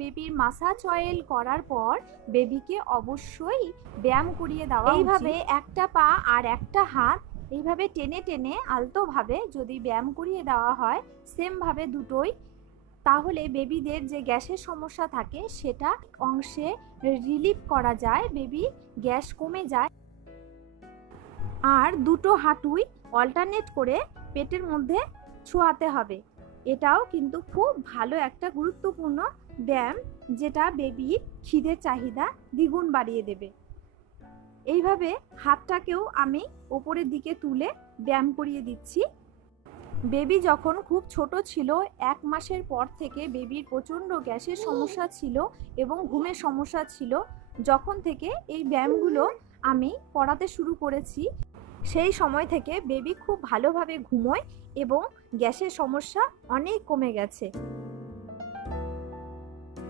বেবির massage oil করার পর বেবিকে অবশ্যই ব্যায়াম করিয়ে দেওয়া উচিত। এইভাবে একটা পা আর একটা হাত এইভাবে টেনে টেনে আলতোভাবে যদি ব্যায়াম করিয়ে দেওয়া হয় সেমভাবে দুটোই, তাহলে বেবিদের যে গ্যাসের সমস্যা থাকে সেটা অংশে রিলিফ করা যায়, বেবি গ্যাস কমে যায়। আর দুটো হাঁটুই অল্টারনেট করে পেটের মধ্যে ছোঁয়াতে হবে। এটাও কিন্তু খুব ভালো একটা গুরুত্বপূর্ণ ব্যায়াম, যেটা বেবির খিদের চাহিদা দ্বিগুণ বাড়িয়ে দেবে। এইভাবে হাতটাকেও আমি ওপরের দিকে তুলে ব্যায়াম করিয়ে দিচ্ছি। বেবি যখন খুব ছোট ছিল, 1 মাসের পর থেকে বেবির প্রচণ্ড গ্যাসের সমস্যা ছিল এবং ঘুমের সমস্যা ছিল। যখন থেকে এই ব্যায়ামগুলো আমি করাতে শুরু করেছি, সেই সময় থেকে বেবি খুব ভালোভাবে ঘুমোয় এবং গ্যাসের সমস্যা অনেক কমে গেছে।